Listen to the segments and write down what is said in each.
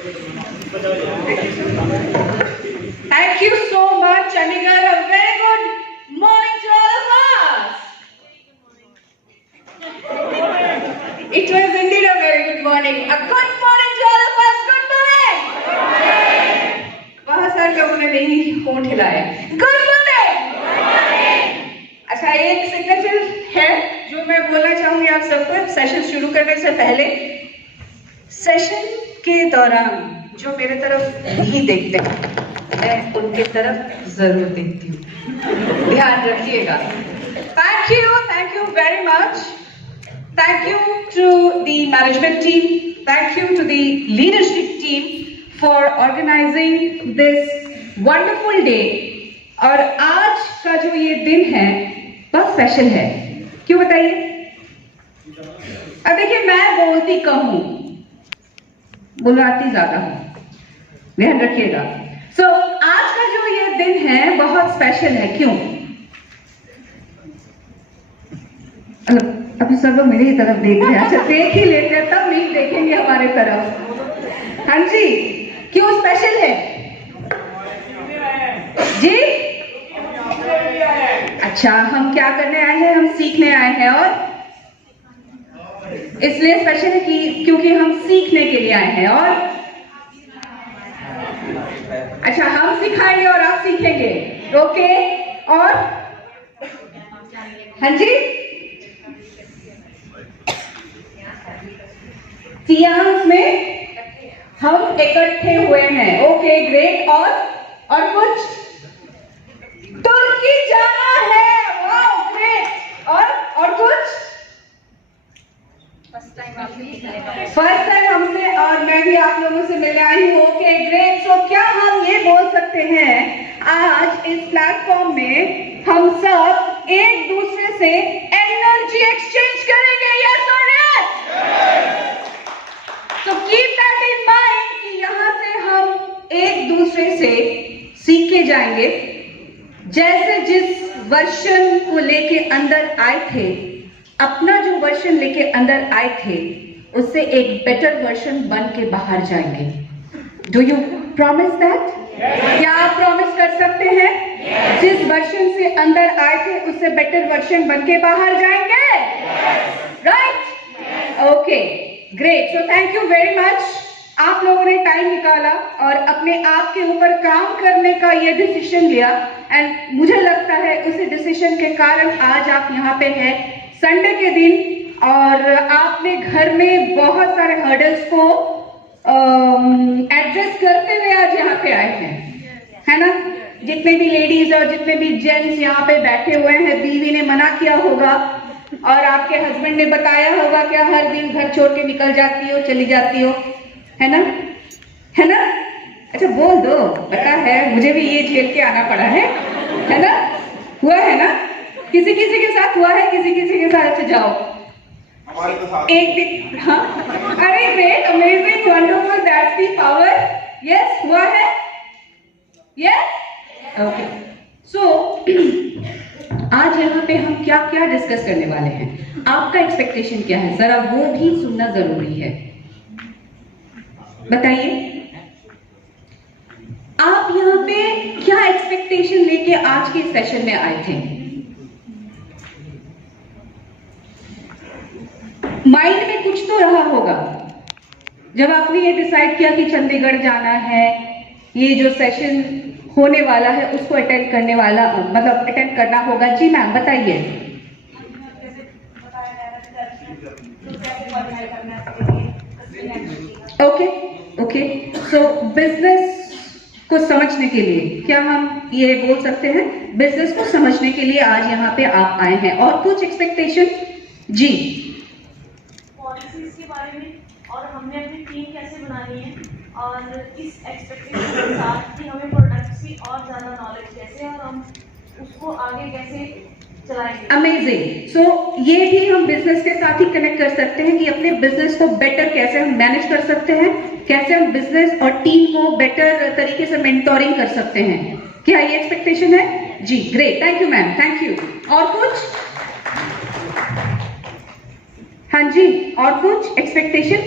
Thank you so much, Chandigarh. A very good morning to all of us. It was indeed a very good morning. A good morning to all of us. Good morning. बहुत सारे लोगों ने नहीं होंठ हिलाए. Good morning. अच्छा, एक signature है जो मैं बोलना चाहूंगी आप सबको सेशन शुरू करने से पहले. सेशन के दौरान जो मेरे तरफ नहीं देखते मैं उनके तरफ जरूर देखती हूँ. ध्यान रखिएगा. Thank you very much. Thank you to the management team. Thank you to the leadership team for organizing this wonderful day. और आज का जो ये दिन है बहुत स्पेशल है. क्यों बताइए? अब देखिए, मैं बोलती कम हूँ, बुलाती ज्यादा हूँ. ध्यान रखिएगा. सो आज का जो ये दिन है बहुत स्पेशल है. क्यों? अभी सब लोग मेरी तरफ देख रहे हैं. अच्छा, देख ही लेते हैं तब नहीं देखेंगे हमारे तरफ. हाँ जी, क्यों स्पेशल है जी? अच्छा, हम क्या करने आए हैं? हम सीखने आए हैं. और इसलिए स्पेशल है कि क्योंकि हम सीखने के लिए आए हैं. और अच्छा, हम सिखाएंगे और आप सीखेंगे. ओके. और हाँ जी, सियांस में हम इकट्ठे हुए हैं. Okay, great. और कुछ तुर्की जाना है. Wow, great. और कुछ फर्स्ट टाइम हमसे और मैं भी आप लोगों से मिलने आई हूँ. Okay, great. सो क्या हम ये बोल सकते हैं आज इस प्लेटफॉर्म में हम सब एक दूसरे से एनर्जी एक्सचेंज करेंगे? यस और यस? तो कीप दैट इन माइंड कि यहाँ से हम एक दूसरे से सीख के जाएंगे. जैसे जिस वर्जन को लेके अंदर आए थे, अपना जो वर्जन लेके अंदर आए थे, उससे एक बेटर वर्जन बन के बाहर जाएंगे. Do you promise that? क्या आप प्रॉमिस कर सकते हैं? जिस वर्जन से अंदर आए थे उससे बेटर वर्जन बन के बाहर जाएंगे. Right? Okay, great. So thank you very much. आप लोगों ने टाइम निकाला और अपने आप के ऊपर काम करने का ये डिसीजन लिया. एंड मुझे लगता है उसी डिसीजन के कारण आज आप यहाँ पे हैं संडे के दिन. और आपने घर में बहुत सारे हर्डल्स को एडजस्ट करते हुए आज यहाँ पे आए हैं, है ना? जितने भी लेडीज और जितने भी जेंट्स यहाँ पे बैठे हुए हैं, बीवी ने मना किया होगा और आपके हस्बैंड ने बताया होगा कि हर दिन घर छोड़ के निकल जाती हो, चली जाती हो, है ना? है ना? अच्छा, बोल दो. पता है मुझे भी ये झेल के आना पड़ा है ना? हुआ है ना? किसी किसी के साथ हुआ है, किसी किसी के साथ. अच्छा, जाओ एक दिन. हाँ, अरे great, amazing, wonderful, that's the power. Yes, हुआ है. Yes, okay. सो आज यहाँ पे हम क्या क्या डिस्कस करने वाले हैं, आपका एक्सपेक्टेशन क्या है, जरा वो भी सुनना जरूरी है. बताइए, आप यहाँ पे क्या एक्सपेक्टेशन लेके आज के सेशन में आए थे? माइंड में कुछ तो रहा होगा जब आपने ये डिसाइड किया कि चंडीगढ़ जाना है, ये जो सेशन होने वाला है उसको अटेंड करने वाला, मतलब अटेंड करना होगा. जी मैम, बताइए. ओके. सो बिजनेस को समझने के लिए क्या हम ये बोल सकते हैं? बिजनेस को समझने के लिए आज यहाँ पे आप आए हैं. और कुछ एक्सपेक्टेशन? जी, पॉलिसीज के बारे में और हमने अपनी टीम कैसे बनानी है और इस एक्सपेक्टेशन के साथ कि हमें प्रोडक्ट्स की और ज़्यादा नॉलेज कैसे और हम उसको आगे कैसे चलाएंगे. अमेजिंग. सो ये भी हम बिजनेस के साथ ही कनेक्ट कर सकते हैं कि अपने बिजनेस को बेटर कैसे हम मैनेज कर सकते हैं, कैसे हम बिजनेस और टीम को बेटर तरीके से मेंटोरिंग कर सकते हैं. क्या ये एक्सपेक्टेशन है? जी, great. Thank you ma'am, thank you. और कुछ? हाँ जी, और कुछ एक्सपेक्टेशन?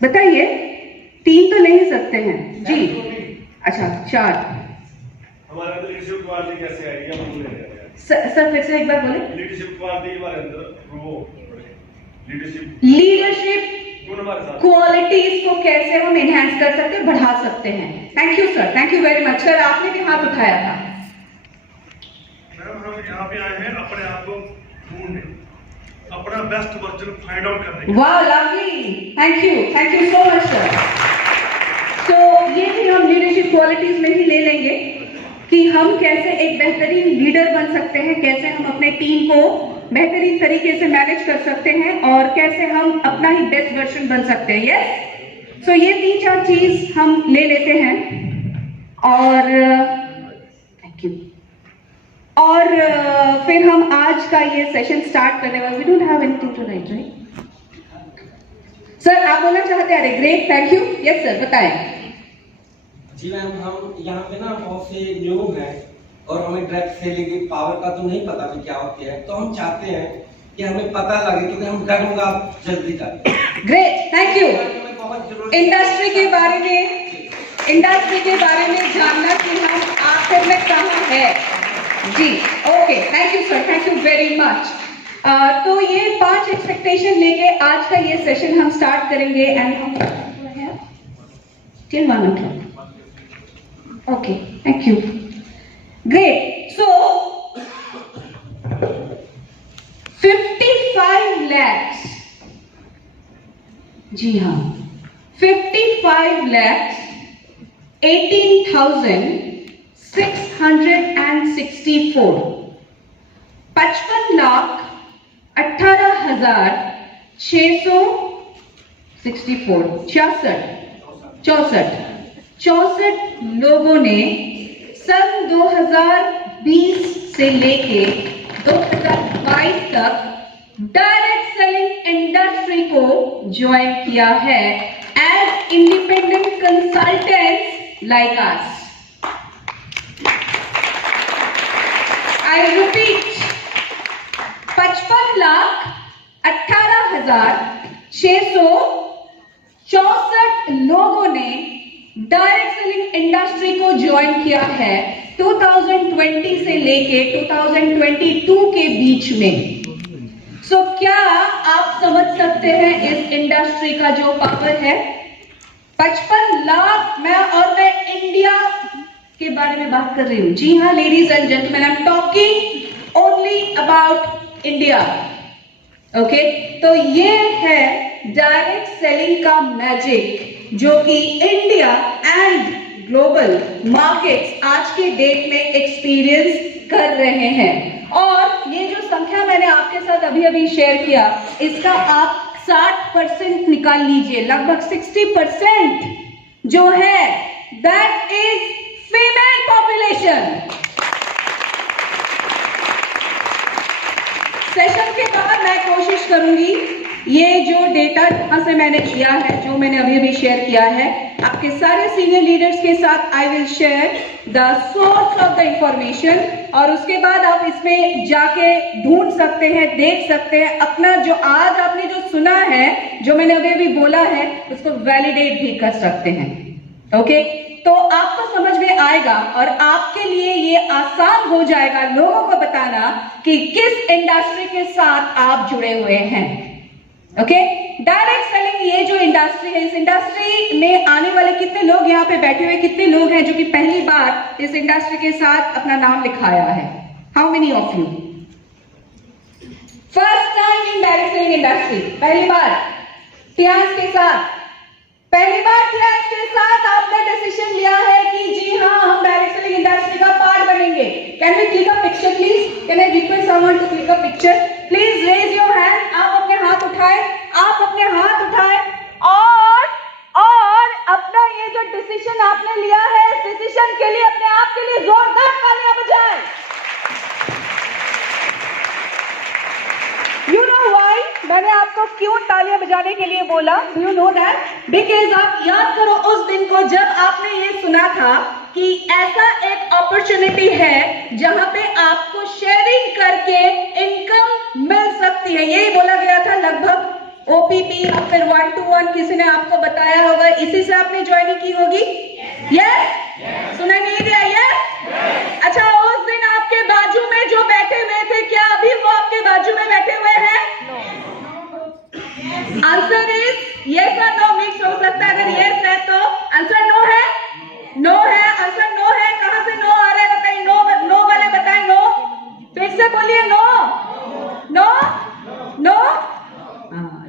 बताइए, 3 तो ले ही सकते हैं जी। अच्छा 4। हमारे अंदर लीडरशिप क्वालिटी कैसे आएगी, हम भूल रहे हैं। सर फिर से एक बार बोले। लीडरशिप क्वालिटी हमारे अंदर वो लीडरशिप क्वालिटीज को कैसे हम एनहांस कर सकते हैं, बढ़ा सकते हैं। Thank you sir, thank you very much. Sir आपने भी हाथ उठाया था। मैम हम यहाँ पे आए हैं अपने आप को ढूंढने, अपना बेस्ट वर्जन फाइंड आउट करने। वाह lovely, thank you so much sir. तो ये भी हम लीडरशिप क्वालिटीज में ही ले लेंगे कि हम कैसे एक बेहतरीन लीडर बन सकते हैं, कैसे हम अपने टीम को बेहतरीन तरीके से मैनेज कर सकते हैं और कैसे हम अपना ही बेस्ट वर्जन बन सकते हैं। यस, सो ये 3-4 चीज हम ले लेते हैं और थैंक यू। और फिर हम आज का ये सेशन स्टार्ट करने वाले। We don't have anything to write, right? Sir आप बोलना चाहते हैं? अरे great, thank you. Yes sir बताएं। जी मैम, हम यहाँ पे ना बहुत से लोग हैं और हमें डायरेक्ट सेलिंग की पावर का तो नहीं पता कि क्या होती है, तो हम चाहते हैं कि हमें पता लगे, क्योंकि हम करूँगा आप जल्दी कर। Great, thank you. इंडस्ट्री के बारे में जानना कि हम आखिर में कहाँ है जी। Okay, thank you sir, thank you very much. तो ये 5 एक्सपेक्टेशन लेके आज का ये सेशन हम स्टार्ट करेंगे एंड हम till 1 o'clock. Okay, thank you. Great. So 55 lakhs. जी हाँ, 55 lakhs 18,664, 55 लाख 18,664, 64 लोगों ने सन 2020 से लेके 2022 तक डायरेक्ट सेलिंग इंडस्ट्री को ज्वाइन किया है as independent consultants like us. I repeat, 55,18,664 लोगों ने डायरेक्ट सेलिंग इंडस्ट्री को ज्वाइन किया है 2020 से लेके 2022 के बीच में। सो क्या आप समझ सकते हैं इस इंडस्ट्री का जो पावर है? 55 लाख। मैं इंडिया के बारे में बात कर रही हूं। जी हाँ ladies and gentleman, I am talking only about India. Okay, तो ये है डायरेक्ट सेलिंग का मैजिक जो कि इंडिया एंड ग्लोबल मार्केट्स आज के डेट में एक्सपीरियंस कर रहे हैं। और ये जो संख्या मैंने आपके साथ अभी शेयर किया, इसका आप 60% निकाल लीजिए, लगभग 60% जो है that is female population. Session के बाद मैं कोशिश करूंगी ये जो डेटा जहां से मैंने लिया है, जो मैंने अभी शेयर किया है, आपके सारे सीनियर लीडर्स के साथ I will share the source of the information, और उसके बाद आप इसमें जाके ढूंढ सकते हैं, देख सकते हैं, अपना जो आज आपने जो सुना है, जो मैंने अभी बोला है, उसको वैलिडेट भी कर सकते हैं। ओके, तो आपको समझ में आएगा और आपके लिए ये आसान हो जाएगा लोगों को बताना कि किस इंडस्ट्री के साथ आप जुड़े हुए हैं। ओके, डायरेक्ट सेलिंग ये जो इंडस्ट्री है, इस इंडस्ट्री में आने वाले कितने लोग यहाँ पे बैठे हुए, कितने लोग हैं जो कि पहली बार इस इंडस्ट्री के साथ अपना नाम लिखाया है? How many of you first time in direct selling industry? पहली बार टियास के साथ, पहली बार टियास के साथ आपने डिसीजन लिया है कि जी हाँ हम डायरेक्ट सेलिंग इंडस्ट्री का पार्ट बनेंगे। Can we click a picture please? Can I request someone to click a picture? Please raise your hand. आप अपने हाथ उठाएं, और अपना ये जो डिसीजन आपने लिया है, इस डिसीजन के लिए अपने आप के लिए जोरदार तालियां बजाएं। यू नो व्हाई मैंने आपको क्यों तालियां बजाने के लिए बोला? Do you know that? Because आप याद करो उस दिन को जब आपने ये सुना था कि ऐसा एक अपॉर्चुनिटी है जहां पे आपको शेयरिंग करके इनकम मिल सकती है, यही बोला गया था लगभग ओपीपी या फिर 1-to-1 किसी ने आपको बताया होगा, इसी से आपने ज्वाइनिंग की होगी? यस? सुना नहीं दिया? यस? अच्छा, उस दिन आपके बाजू में जो बैठे हुए थे, क्या अभी वो आपके बाजू में बैठे हुए हैं? आंसर इज यस और नो मिक्स हो सकता है। अगर यस है तो आंसर नो है? नो है, आंसर नो है। कहां से नो आ रहा है बताइए? नो वाले बताएं। नो, फिर से बोलिए। No no no.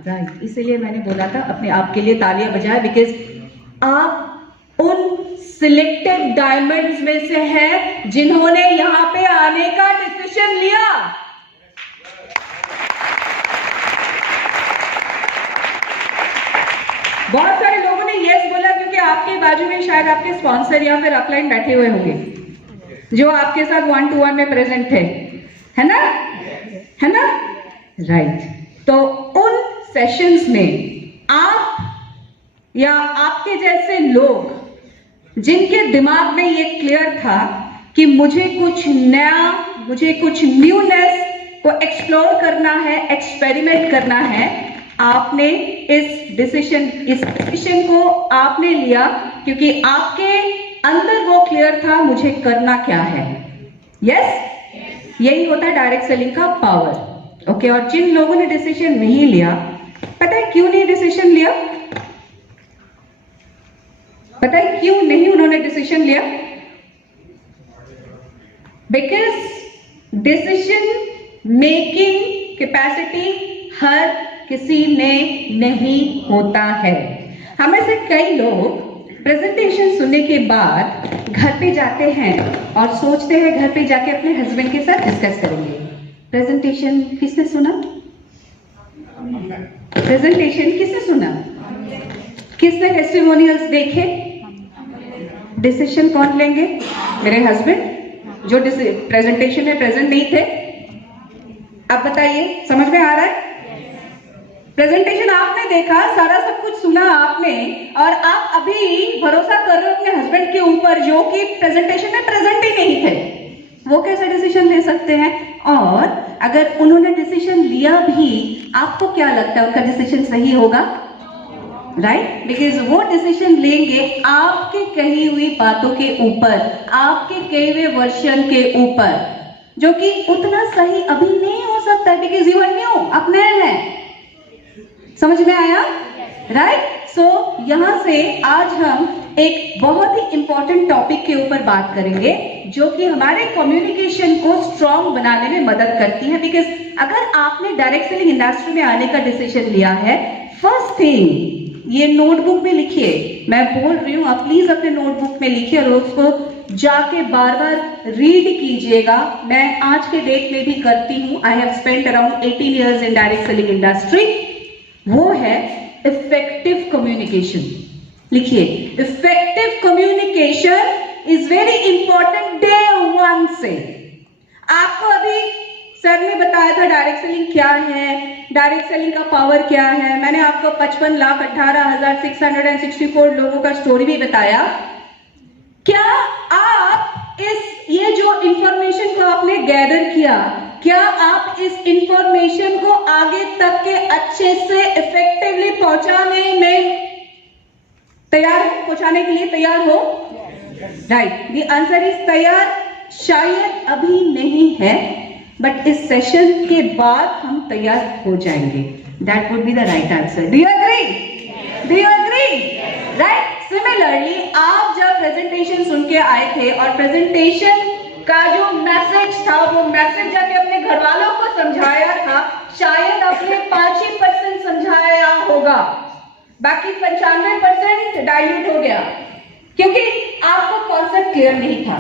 राइट, इसीलिए मैंने बोला था अपने आप के लिए तालियां बजाए, बिकॉज आप उन सिलेक्टेड डायमंड्स में से हैं जिन्होंने यहां पे आने का डिसीजन लिया। बहुत सारे लोगों ने यस बोला क्योंकि आपके बाजू में शायद आपके स्पॉन्सर या फिर अपलाइन बैठे हुए होंगे जो आपके साथ 1-to-1 में प्रेजेंट थे, है ना? है ना? राइट। तो उन सेशंस में आप या आपके जैसे लोग जिनके दिमाग में ये क्लियर था कि मुझे कुछ नया, मुझे कुछ न्यूनेस को एक्सप्लोर करना है, एक्सपेरिमेंट करना है, आपने इस डिसीजन को आपने लिया क्योंकि आपके अंदर वो क्लियर था मुझे करना क्या है। यस? यही होता है डायरेक्ट सेलिंग का पावर। ओके, और जिन लोगों ने डिसीजन नहीं लिया, पता है क्यों नहीं डिसीजन लिया? पता है क्यों नहीं उन्होंने डिसीजन लिया? बिकॉज डिसीजन मेकिंग कैपेसिटी हर किसी में नहीं होता है। हमें से कई लोग प्रेजेंटेशन सुनने के बाद घर पे जाते हैं और सोचते हैं घर पे जाके अपने हस्बैंड के साथ डिस्कस करेंगे। प्रेजेंटेशन किसने सुना? प्रेजेंटेशन किसने सुना? किसने टेस्टिमोनियल्स देखे? डिसीजन कौन लेंगे? मेरे हस्बैंड जो प्रेजेंटेशन में प्रेजेंट नहीं थे। अब बताइए, समझ में आ रहा है? प्रेजेंटेशन आपने देखा, सारा सब कुछ सुना आपने, और आप अभी भरोसा कर रहे हो अपने हस्बैंड के ऊपर जो कि प्रेजेंटेशन में प्रेजेंट ही नहीं थे। वो कैसे डिसीजन ले सकते हैं? और अगर उन्होंने डिसीजन लिया भी, आपको क्या लगता है उनका डिसीजन सही होगा? राइट? बिकॉज वो डिसीजन लेंगे आपके कही हुई बातों के ऊपर, आपके कहे हुए वर्जन के ऊपर, जो कि उतना सही अभी नहीं हो सकता है बिकॉज यू आर न्यू, आप नए हैं। समझ में आया? राइट? सो यहां से आज हम एक बहुत ही इंपॉर्टेंट टॉपिक के ऊपर बात करेंगे जो कि हमारे कम्युनिकेशन को स्ट्रॉन्ग बनाने में मदद करती है। बिकॉज अगर आपने डायरेक्ट सेलिंग इंडस्ट्री में आने का डिसीजन लिया है, फर्स्ट थिंग ये नोटबुक में लिखिए। मैं बोल रही हूं, आप प्लीज अपने नोटबुक में लिखिए और उसको जाके बार बार रीड कीजिएगा। मैं आज के डेट में भी करती हूं। I have spent around 18 years in direct selling industry. वो है इफेक्टिव कम्युनिकेशन। लिखिए, effective communication is very important day one से। आपको अभी सर ने बताया था डायरेक्ट सेलिंग क्या है, डायरेक्ट सेलिंग का पावर क्या है। मैंने आपको 55,18,664 लोगों का स्टोरी भी बताया। क्या आप ये जो इंफॉर्मेशन को आपने गैदर किया, क्या आप इस इंफॉर्मेशन को आगे तक के अच्छे से इफेक्टिवली पहुंचाने में तैयार, पहुंचाने के लिए तैयार हो? राइट, द आंसर इज तैयार शायद अभी नहीं है, बट इस सेशन के बाद हम तैयार हो जाएंगे। That would be the right answer. Do you agree? Do you agree? Right? Similarly आप जब प्रेजेंटेशन सुन के आए थे और प्रेजेंटेशन का जो मैसेज था, वो मैसेज जाके अपने घर वालों को समझाया था, शायद आपने 5% समझाया होगा, बाकी 95% डाइल्यूट हो गया क्योंकि आपको कॉन्सेप्ट क्लियर नहीं था।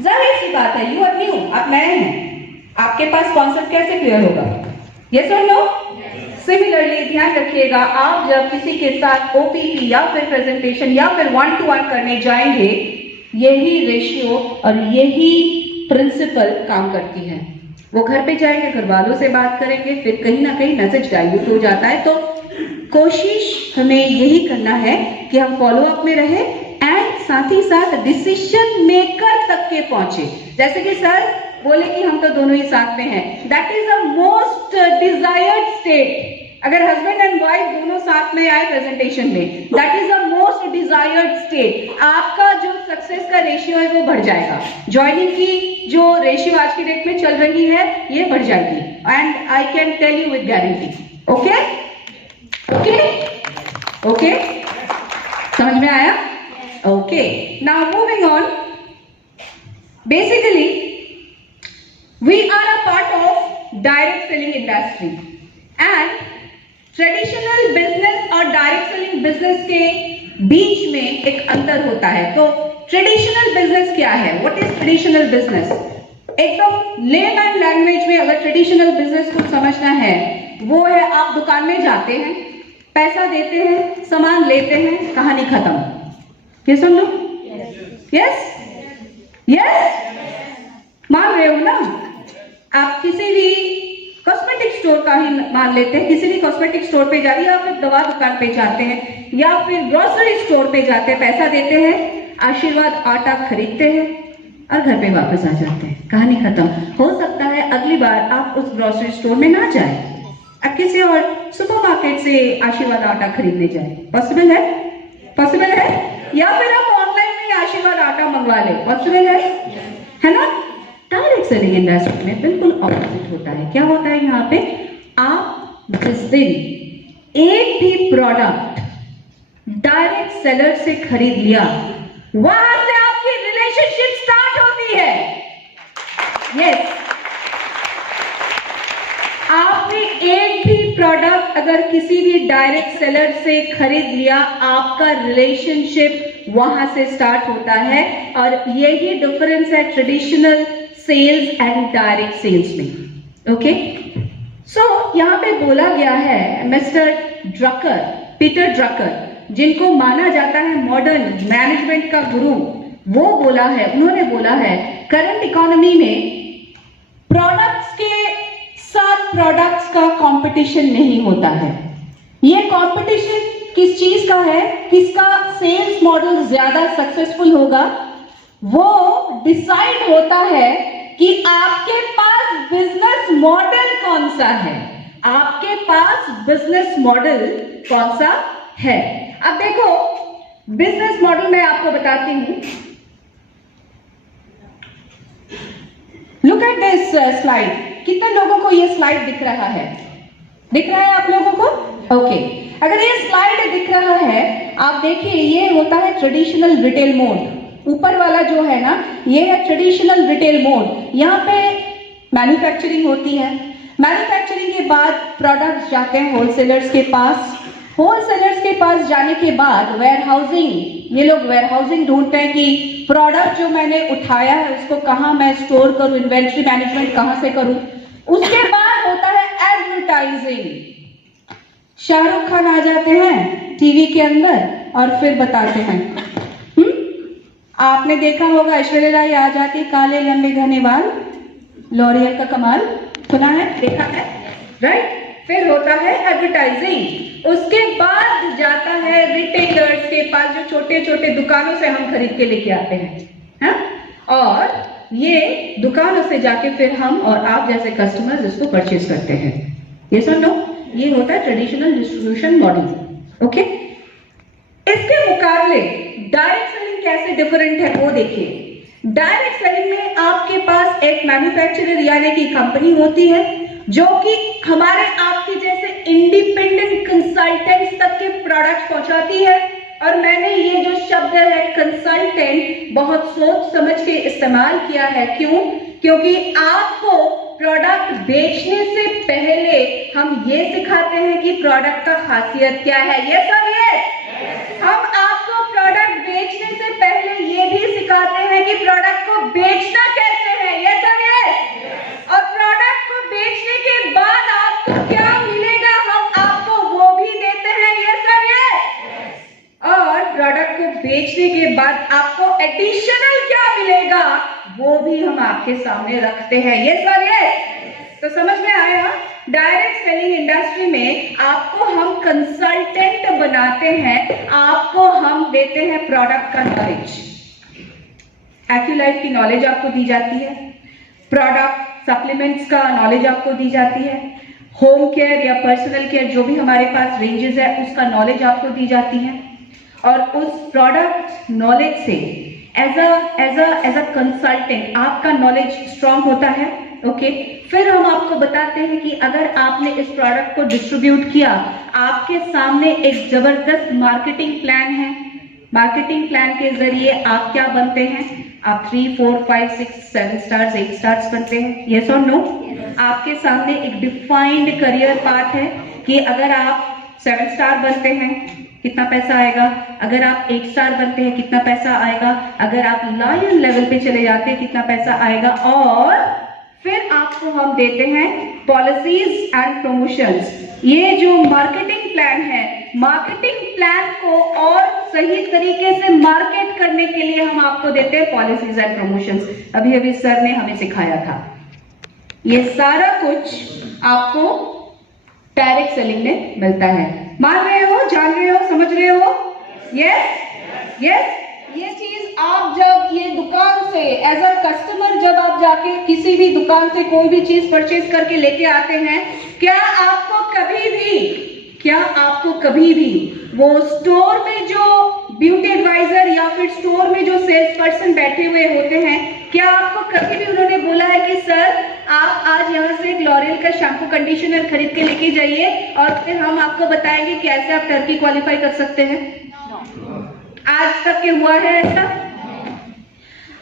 जाहिर सी बात है, यू आर न्यू, आप नए हैं, आपके पास कॉन्सेप्ट कैसे क्लियर होगा? यस और नो? सिमिलरली ध्यान रखिएगा, आप जब किसी के साथ ओपीपी या फिर प्रेजेंटेशन या फिर 1-to-1 करने जाएंगे, यही रेशियो और यही प्रिंसिपल काम करती है। वो घर पे जाएंगे, घर वालों से बात करेंगे, फिर कहीं ना कहीं मैसेज डाइल्यूट हो जाता है। तो कोशिश हमें यही करना है कि हम फॉलो अप में रहे एंड साथ ही साथ डिसीजन मेकर तक के पहुंचे। जैसे कि सर बोले कि हम तो दोनों ही साथ में हैं, that is the most desired state. अगर हस्बैंड एंड वाइफ दोनों साथ में आए प्रेजेंटेशन में, that is the most desired state. आपका जो सक्सेस का रेशियो है वो बढ़ जाएगा। ज्वाइनिंग की जो रेशियो आज की डेट में चल रही है ये बढ़ जाएगी, and I can tell you with guarantee. Okay okay okay, समझ में आया? Okay, now moving on. Basically we are a part of direct selling industry, and traditional business और डायरेक्ट सेलिंग बिजनेस के बीच में एक अंतर होता है। तो ट्रेडिशनल बिजनेस क्या है? What is traditional business? एकदम लेमैन लैंग्वेज में अगर ट्रेडिशनल बिजनेस को समझना है, वो है आप दुकान में जाते हैं, पैसा देते हैं, सामान लेते हैं, कहानी खत्म। ये सुन लो, यस यस, मान रहे हो ना? आप किसी भी कॉस्मेटिक स्टोर का ही मान लेते हैं, किसी भी कॉस्मेटिक स्टोर पे जाते हैं, या फिर दवा दुकान पे जाते हैं, या फिर ग्रोसरी स्टोर पे जाते हैं, पैसा देते हैं, आशीर्वाद आटा खरीदते हैं और घर पे वापस आ जाते हैं, कहानी खत्म। हो सकता है अगली बार आप उस ग्रोसरी स्टोर में ना जाए, आप किसी और सुपरमार्केट से आशीर्वाद आटा खरीदने जाए। पॉसिबल है? पॉसिबल है? या फिर आप ऑनलाइन में आशीर्वाद आटा मंगवा ले, पॉसिबल है ना? डायरेक्ट सेलिंग इंडस्ट्री में बिल्कुल ऑपोजिट होता है। क्या होता है यहाँ पे? आप जिस दिन एक भी प्रोडक्ट डायरेक्ट सेलर से खरीद लिया, वहां से आपकी रिलेशनशिप स्टार्ट होती है। यस, आपने एक भी प्रोडक्ट अगर किसी भी डायरेक्ट सेलर से खरीद लिया, आपका रिलेशनशिप वहां से स्टार्ट होता है। और यही डिफरेंस है traditional sales and direct sales में। ओके, सो यहां पे बोला गया है मिस्टर ड्रकर, पीटर ड्रकर, जिनको माना जाता है मॉडर्न मैनेजमेंट का गुरु, वो बोला है, उन्होंने बोला है करंट इकोनॉमी में प्रोडक्ट्स के साथ प्रोडक्ट्स का कंपटीशन नहीं होता है। ये कंपटीशन किस चीज का है? किसका सेल्स मॉडल ज्यादा सक्सेसफुल होगा, वो डिसाइड होता है कि आपके पास बिजनेस मॉडल कौन सा है, आपके पास बिजनेस मॉडल कौन सा है। अब देखो, बिजनेस मॉडल मैं आपको बताती हूं। Look at this slide. कितने लोगों को ये स्लाइड दिख रहा है? दिख रहा है आप लोगों को? ओके, अगर ये स्लाइड दिख रहा है, आप देखिए, ये होता है ट्रेडिशनल रिटेल मोड। ऊपर वाला जो है ना, ये है ट्रेडिशनल रिटेल मोड। यहाँ पे मैन्युफैक्चरिंग होती है, मैन्युफैक्चरिंग के बाद प्रोडक्ट्स जाते हैं होलसेलर्स के पास, होलसेलर्स के पास जाने के बाद वेयर हाउसिंग, ये लोग वेयर हाउसिंग ढूंढते हैं कि प्रोडक्ट जो मैंने उठाया है उसको कहाँ मैं स्टोर करूं, इन्वेंट्री मैनेजमेंट कहाँ से करूं। उसके बाद होता है एडवर्टाइजिंग। शाहरुख खान आ जाते हैं टीवी के अंदर और फिर बताते हैं, आपने देखा होगा ऐश्वर्या राय आ जाती, काले लंबे घने बाल, लॉरियल का कमाल, सुना है, देखा है, राइट? फिर होता है एडवर्टाइजिंग। उसके बाद जाता है रिटेलर्स के पास, जो छोटे छोटे दुकानों से हम खरीद के लेके आते हैं, हाँ? और ये दुकानों से जाके फिर हम और आप जैसे कस्टमर्स इसको परचेज करते हैं। ये सुन लो, ये होता है ट्रेडिशनल डिस्ट्रीब्यूशन मॉडल। ओके, इसके मुकाबले डायरेक्ट सेलिंग कैसे डिफरेंट है वो देखिए। डायरेक्ट सेलिंग में आपके पास एक मैन्युफैक्चरर यानी कि कंपनी होती है, जो कि हमारे आपके जैसे इंडिपेंडेंट कंसल्टेंट्स तक के प्रोडक्ट्स पहुंचाती है। और मैंने ये जो शब्द है कंसल्टेंट बहुत सोच समझ के इस्तेमाल किया है। क्यों? क्योंकि आपको प्रोडक्ट बेचने से पहले हम ये सिखाते हैं कि प्रोडक्ट का खासियत क्या है। ये सब हम आपको प्रोडक्ट बेचने से पहले ये भी सिखाते हैं कि प्रोडक्ट को बेचना कैसे है। ये सब और प्रोडक्ट को बेचने के बाद आपको क्या मिलेगा हम आपको वो भी देते हैं। ये सब और प्रोडक्ट को बेचने के बाद आपको एडिशनल क्या मिलेगा वो भी हम आपके सामने रखते हैं। ये सब तो समझ में आया? डायरेक्ट सेलिंग इंडस्ट्री में आपको हम कंसल्टेंट बनाते हैं, आपको हम देते हैं प्रोडक्ट का नॉलेज, एक्यूलाइफ की नॉलेज आपको दी जाती है, प्रोडक्ट सप्लीमेंट्स का नॉलेज आपको दी जाती है, होम केयर या पर्सनल केयर जो भी हमारे पास रेंजेस है उसका नॉलेज आपको दी जाती है, और उस प्रोडक्ट नॉलेज से एज अ कंसल्टेंट आपका नॉलेज स्ट्रांग होता है। ओके, फिर हम आपको बताते हैं कि अगर आपने इस प्रोडक्ट को डिस्ट्रीब्यूट किया, आपके सामने एक जबरदस्त मार्केटिंग प्लान है। मार्केटिंग प्लान के जरिए आप क्या बनते हैं? आप 3, 4, 5, 6, 7 स्टार्स, 8 स्टार्स बनते हैं। यस और नो? आपके सामने एक डिफाइंड करियर पाथ है कि अगर आप 7 स्टार बनते हैं कितना पैसा आएगा, अगर आप 1 स्टार बनते हैं कितना पैसा आएगा, अगर आप लायन लेवल पे चले जाते हैं कितना पैसा आएगा, और फिर आपको हम देते हैं पॉलिसीज एंड प्रमोशंस। ये जो मार्केटिंग प्लान है, मार्केटिंग प्लान को और सही तरीके से मार्केट करने के लिए हम आपको देते हैं पॉलिसीज एंड प्रमोशंस। अभी अभी सर ने हमें सिखाया था। ये सारा कुछ आपको डायरेक्ट सेलिंग में मिलता है। मान रहे हो, जान रहे हो, समझ रहे हो? Yes yes. ये चीज आप जब ये दुकान से एज अ कस्टमर जब आप जाके किसी भी दुकान से कोई भी चीज परचेज करके लेके आते हैं, क्या आपको कभी भी वो स्टोर में जो ब्यूटी एडवाइजर या फिर स्टोर में जो सेल्स पर्सन बैठे हुए होते हैं, क्या आपको कभी भी उन्होंने बोला है कि सर आप आज यहाँ से एक लॉरियल का शैम्पू कंडीशनर खरीद के लेके जाइए और फिर हम आपको बताएंगे कि ऐसे आप टर्की क्वालिफाई कर सकते हैं? आज तक के हुआ है ऐसा?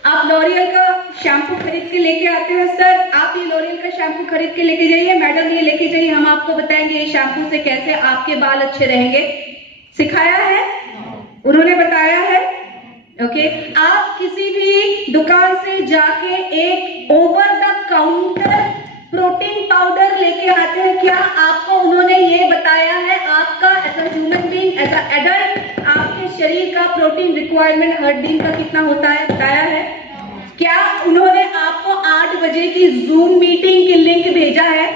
आप लॉरियल का शैम्पू खरीद के लेके आते हैं, सर आप ये लॉरियल का शैम्पू खरीद के लेके जाइए, मैडम ये लेके जाइए, हम आपको बताएंगे ये शैम्पू से कैसे आपके बाल अच्छे रहेंगे। सिखाया है? उन्होंने बताया है? ओके। आप किसी भी दुकान से जाके एक over the counter protein powder लेके आते हैं, क्या आपको उन्होंने ये बताया है आपका as a human being, as a adult आपके शरीर का प्रोटीन रिक्वायरमेंट हर दिन का कितना होता है? बताया है? क्या उन्होंने आपको 8 बजे की जूम मीटिंग की लिंक भेजा है?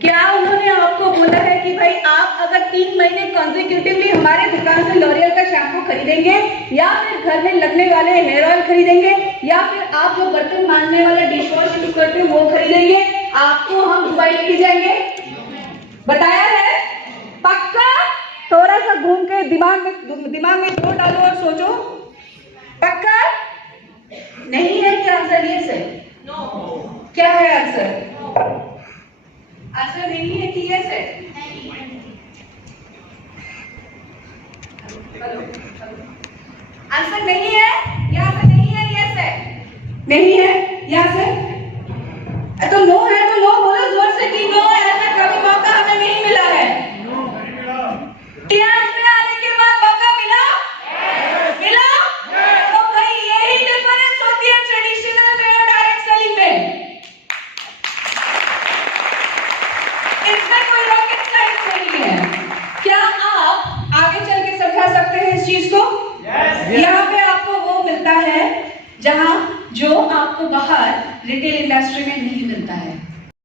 क्या उन्होंने आपको बोला है कि भाई आप अगर 3 महीने कॉन्जिक्यूटिवली हमारे दुकान से लॉरियल का शैम्पू खरीदेंगे या फिर घर में लगने वाले हेयर ऑयल खरीदेंगे या फिर आप जो बर्तन मांजने वाला डिश वॉश यूज करते हैं वो खरीदेंगे, आपको हम दुबई लेके जाएंगे? बताया है? पक्का? थोड़ा सा घूम के दिमाग में जोर डालो और सोचो। पक्का? नहीं है क्या आंसर? ये से नो। क्या है आंसर? आंसर नहीं है कि यस है? आंसर नहीं है या आंसर नहीं है? यस है? नहीं है या आंसर? तो नो है तो नो बोलो जोर से कि नो है, ऐसा कभी मौका हमें नहीं मिला है। क्लास में आने के बाद मौका मिला? मिला? तो भाई यही डिफरेंस होती है ट्रेडिशनल में और डायरेक्ट सेलिंग में। इसमें कोई रॉकेट साइंस नहीं है। क्या आप आगे चल के समझा सकते हैं इस चीज को? यहाँ पे आपको वो मिलता है जहां जो आपको बाहर रिटेल इंडस्ट्री में नहीं मिलता है।